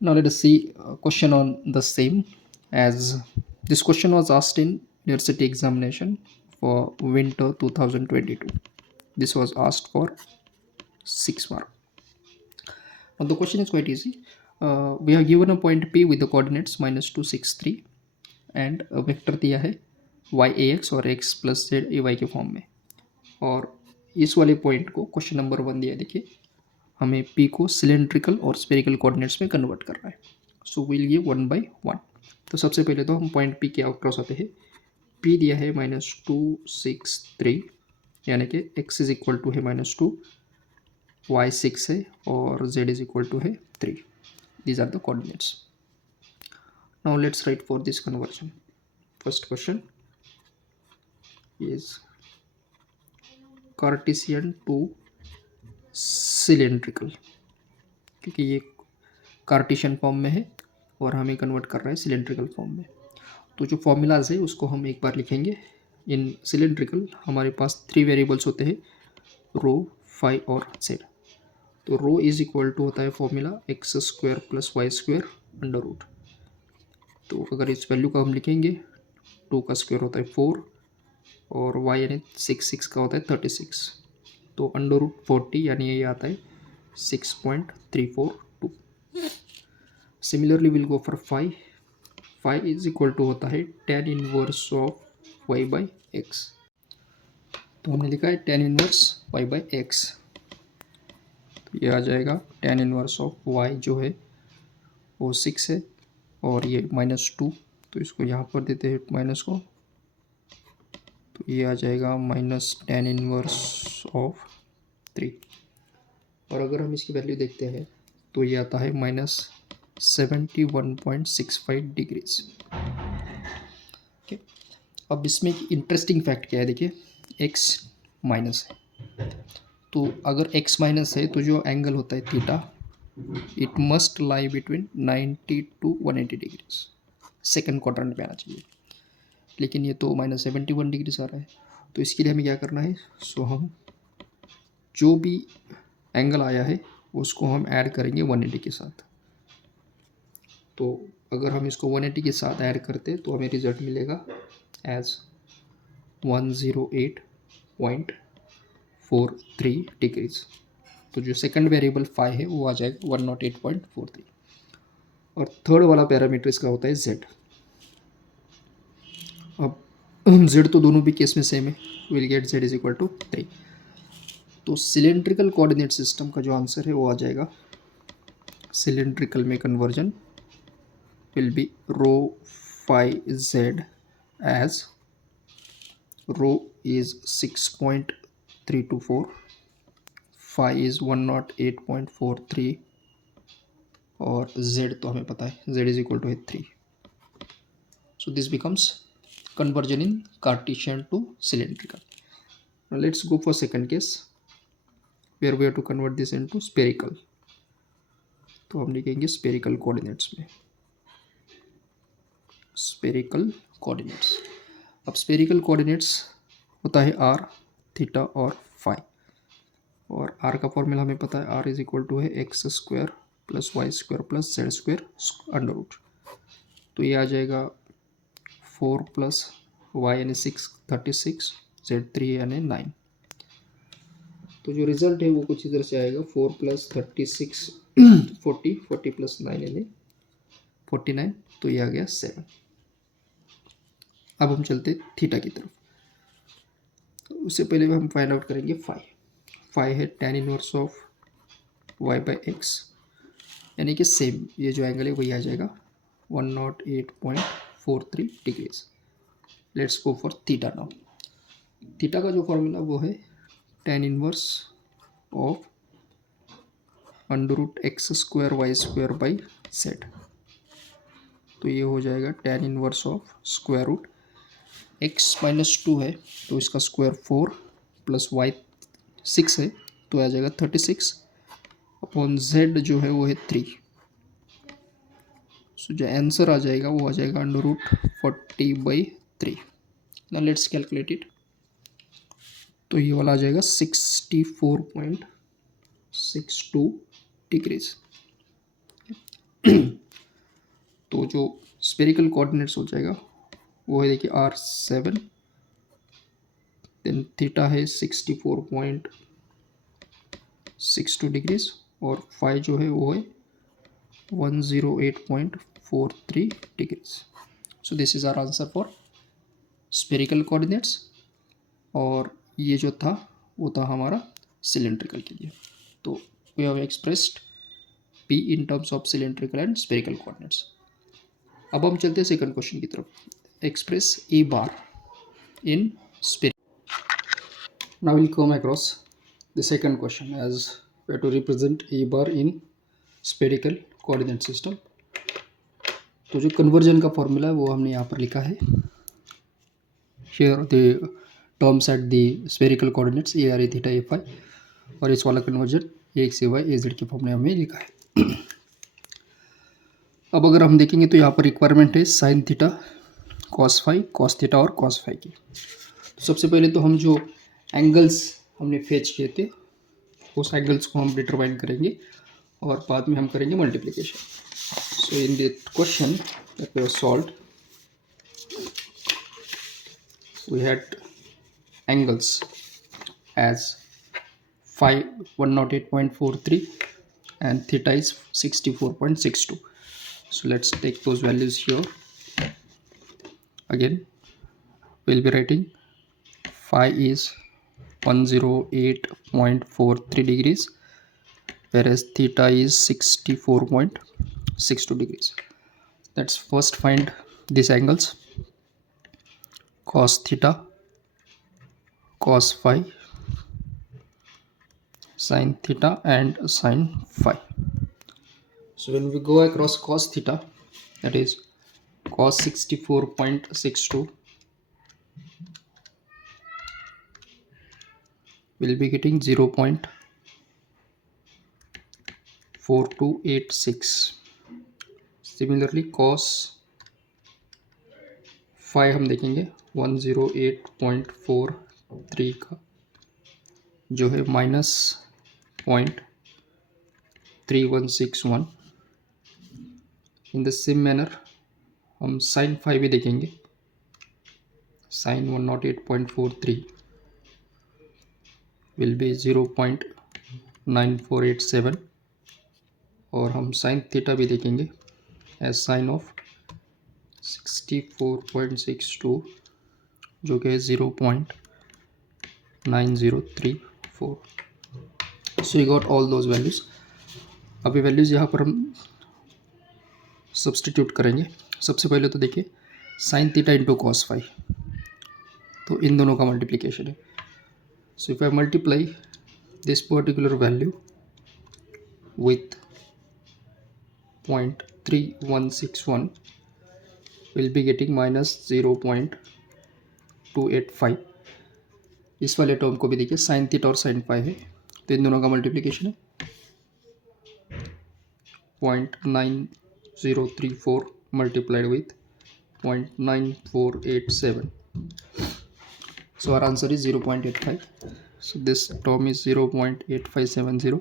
Now let us see a question on the same, as this question was asked in university examination for winter 2022. This was asked for 6 mark. Now the question is quite easy. We are given a point P with the coordinates -2, 6, 3 and vector दिया है y a x और x plus z a y के form में, और इस वाले point को question number 1 दिया है। देखिए, हमें पी को सिलेंड्रिकल और स्पेरिकल कोऑर्डिनेट्स में कन्वर्ट करना है। सो विल ये 1/1। तो सबसे पहले तो हम पॉइंट पी के क्रॉस आते हैं। पी दिया है -2, 6, 3, यानी कि एक्स इज इक्वल टू है -2, वाई 6 है और जेड इज इक्वल टू है 3। These are the coordinates. Now let's write for this conversion. First question is Cartesian to cylindrical, क्योंकि ये कार्टेशियन फॉर्म में है और हमें कन्वर्ट कर रहा है सिलेंड्रिकल फॉर्म में। तो जो फॉर्मूलाज है उसको हम एक बार लिखेंगे। इन सिलेंड्रिकल हमारे पास 3 वेरिएबल्स होते हैं, रो, फाई और जेड। तो रो इज इक्वल टू होता है formula x² + y² under root. तो अगर इस वैल्यू का हम लिखेंगे, 2 का स्क्वायर होता है 4 और y यानी 6 का होता है 36। तो अंडर रूट 40 यानी ये आता है 6.342। Similarly will go for 5। 5 is equal to होता है tan इनवर्स ऑफ y/x। तो हमने लिखा है tan इनवर्स y/x। तो ये आ जाएगा tan इनवर्स ऑफ y जो है वो 6 है और ये -2, तो इसको यहाँ पर देते हैं माइनस को। तो ये आ जाएगा -tan इनवर्स ऑफ 3। और अगर हम इसकी वैल्यू देखते हैं तो ये आता है -71.65 डिग्रीज। ओके, अब इसमें एक इंटरेस्टिंग फैक्ट क्या है, देखिए, x माइनस है। तो अगर x माइनस है तो जो एंगल होता है theta, it must lie between 90 to 180 degrees, second quadrant में आना चाहिए। लेकिन ये तो -71 डिग्रीज आ रहा है। तो इसके लिए हमें क्या करना है, सो हम जो भी एंगल आया है उसको हम ऐड करेंगे 180 के साथ। तो अगर हम इसको 180 के साथ ऐड करते तो हमें रिजल्ट मिलेगा एज 108.43 डिग्रीज। तो जो सेकंड वेरिएबल फाई है वो आ जाएगा 108.43। और थर्ड वाला पैरामीटर इसका होता है जेड। अब जेड तो दोनों भी केस में सेम है, will get z is equal to 3। तो सिलेंड्रिकल कोऑर्डिनेट सिस्टम का जो आंसर है वो आ जाएगा, सिलेंड्रिकल में conversion will be rho phi z as rho is 6.324, phi is 108.43 और z तो हमें पता है z is equal to 3। So this becomes conversion in Cartesian to cylindrical. Now let's go for second case where we have to convert this into spherical. तो हम लिखेंगे spherical coordinates में, spherical coordinates। अब spherical coordinates होता है r, theta और phi. और r का फॉर्मूला हमें पता है, r इज इक्वल टू है x² + y² + z² under root. तो ये आ जाएगा 4 + y यानी 6, 36, z3 यानी 9। तो जो रिजल्ट है वो कुछ इधर से आएगा, 4 + 36 40, 40 + 9 यानी 49। तो ये आ गया 7। अब हम चलते थीटा की तरफ। तो उससे पहले हम फाइंड आउट करेंगे फाई। फाई है tan इनवर्स ऑफ y/x, यानी कि सेम ये जो एंगल है वही आ जाएगा 108.43 degrees. Let's go for theta now. Theta का जो फॉर्मूला वो है tan inverse of √x² y² तो ये हो जाएगा tan inverse of square root x -2 है तो इसका स्क्वायर 4 + y 6 है तो आ जाएगा 36 अपॉन z जो है वो है 3। सो जो आंसर आ जाएगा वो आ जाएगा √40/3। ना लेट्स कैलकुलेट इट। तो ये वाला आ जाएगा 64.62 डिग्रीज। तो जो स्पेरिकल कोऑर्डिनेट्स हो जाएगा वो है, देखिए R7, देन थीटा है 64.62 डिग्रीज, और फाई जो है वो है 108.43 degrees. So this is our answer for spherical coordinates. और ये जो था वो था हमारा सिलेंड्रिकल के लिए. तो we have expressed P in terms of cylindrical and spherical coordinates. अब हम चलते हैं सेकंड क्वेश्चन की तरफ. Express a bar in spherical. Now we'll come across the second question as we have to represent a bar in spherical coordinate system. तो जो conversion का formula है वो हमने यहाँ पर लिखा है. Here the terms at the spherical coordinates a r a theta a phi, और इस वाला conversion ax a y a z के फॉर्म में हमने लिखा है. अब अगर हम देखेंगे तो यहाँ पर रिक्वायरमेंट है sine theta cos phi, cos theta और कॉस फाई की. तो सबसे पहले तो हम जो एंगल्स हमने फेच किए थे उस एंगल्स को हम डिटरमाइन करेंगे और बाद में हम करेंगे multiplication. So in the question that we have solved we had angles as phi 108.43 and theta is 64.62. So let's take those values here. Again we'll be writing phi is 108.43 degrees whereas theta is 64.62 degrees. Let's first find these angles: cos theta, cos phi, sin theta and sin phi. So when we go across cos theta, that is cos 64.62, we'll be getting 0.4286. Similarly cos phi हम देखेंगे 108.43 का जो है -0.3161. In the same manner हम sine phi भी देखेंगे. Sign 108.43 will be 0.9487, और हम साइन थीटा भी देखेंगे एज साइन ऑफ 64.62 जो कि है 0.9034. So you got all those values. अभी वैल्यूज़ यहाँ पर हम सब्सटीट्यूट करेंगे. सबसे पहले तो देखिए sine theta into cos phi, तो इन दोनों का मल्टीप्लिकेशन है. So if I multiply this particular value with 0.3161 will be getting -0.285. इस वाले टर्म को भी देखिए साइन थीटा और साइन फाई है, तो इन दोनों का मल्टीप्लिकेशन है 0.9034 multiplied with 0.9487. So our answer is 0.85. So this term is 0.8570.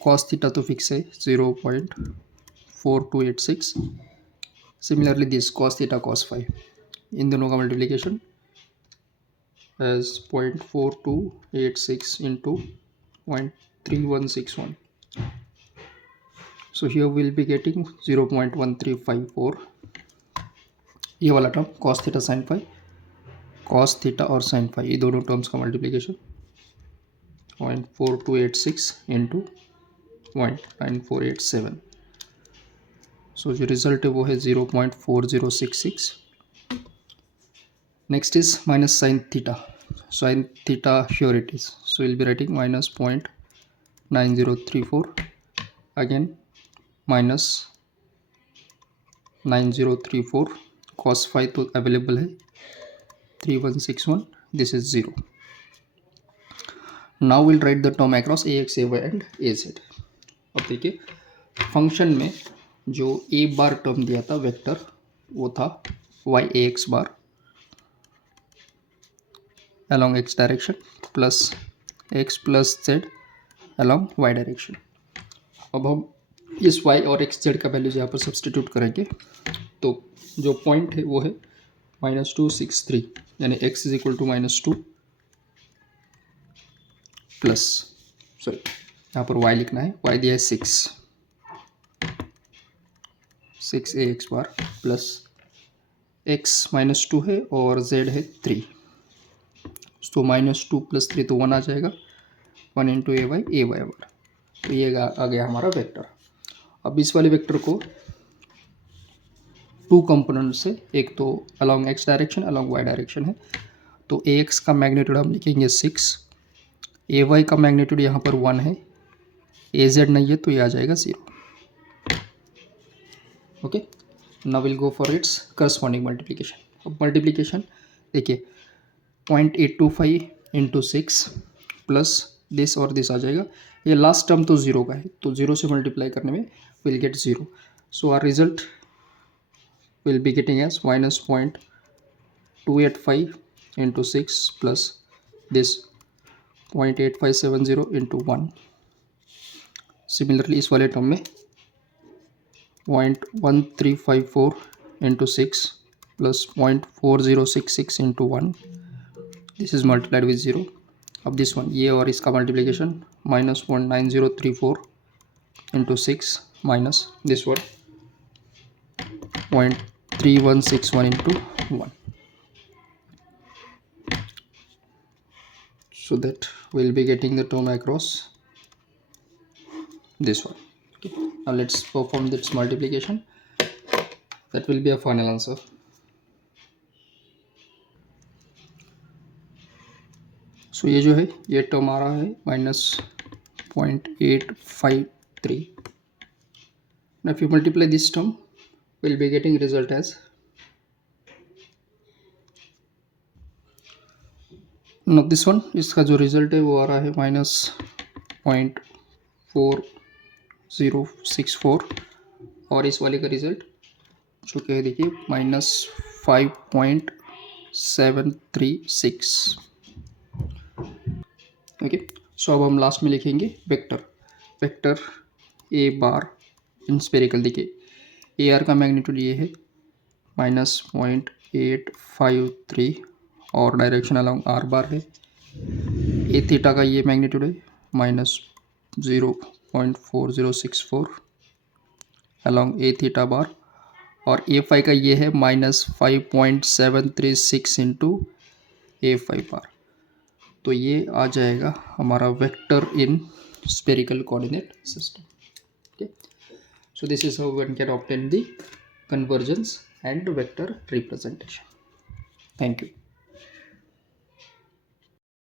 Cos theta तो फिक्स है 0.4286. Similarly this cos theta cos phi, इन दोनों का multiplication as 0.4286 into 0.3161. So here we will be getting 0.1354. ये वाला term cos theta sin phi, cos theta और sin phi ये दोनों terms का मल्टीप्लिकेशन 0.4286 इंटू 0.9487. सो जो रिजल्ट है वो है 0.4066. Next is minus sine theta. Sine theta here it is, so will be writing minus 0.9034. Again minus 9034. cos phi तो available है 3161. This is 0. Now will write the term across ax ay and az. अब देखिए function में जो a bar term दिया था vector वो था y ax बार along x direction plus x plus z along y direction. अब हम इस y और एक्स जेड का वैल्यूज यहाँ पर सब्सटीट्यूट करेंगे तो जो पॉइंट है वो है -263, यानी x is equal to -2 plus, sorry यहाँ पर y लिखना है, y दिया है 6 a x bar plus x -2 है और z है 3, तो -2 + 3 तो 1 आ जाएगा, 1 इंटू ए वाई बार, तो ये आ गया हमारा वेक्टर। अब इस वाले वेक्टर को टू कंपोनेंट से, एक तो along x direction along y direction है, तो ए एक्स का मैग्नीट्यूड हम लिखेंगे 6, ए वाई का मैग्नीट्यूड यहाँ पर 1 है, ए जेड नहीं है तो ये आ जाएगा 0। Okay, now will go for its corresponding multiplication. अब मल्टीप्लिकेशन देखिए 0.825 इंटू 6 प्लस दिस और दिस आ जाएगा, ये लास्ट टर्म तो 0 का है, तो 0 से मल्टीप्लाई करने में will get 0, so our result will be getting as -0.285 into 6 plus this 0.8570 into 1। Similarly इस वाले टर्म में 0.1354 into 6 plus 0.4066 into 1, this is multiplied with 0। अब this one ये और इसका multiplication -0.9034 into 6 minus this one 0.3161 into 1, so that we'll be getting the term across this one। Okay, now let's perform this multiplication, that will be a final answer। so ये जो है ये term आ रहा है -0.853, now if you multiply this term we'll be getting result as now this one, इसका जो result है वो आ रहा है -0.4064 और इस वाले का रिजल्ट जो कि है देखिए -5.736। ओके, सो अब हम लास्ट में लिखेंगे vector A bar in spherical. देखिए ए आर का मैग्नीट्यूड ये है -0.853 और डायरेक्शन अलॉन्ग आर बार है, ए थीटा का ये मैग्नीट्यूड है -0.4064 अलॉन्ग ए थीटा बार, और ए फाई का ये है -5.736 इंटू ए फाई बार, तो ये आ जाएगा हमारा vector in spherical coordinate system. Okay, so this is how one can obtain the convergence and vector representation. Thank you.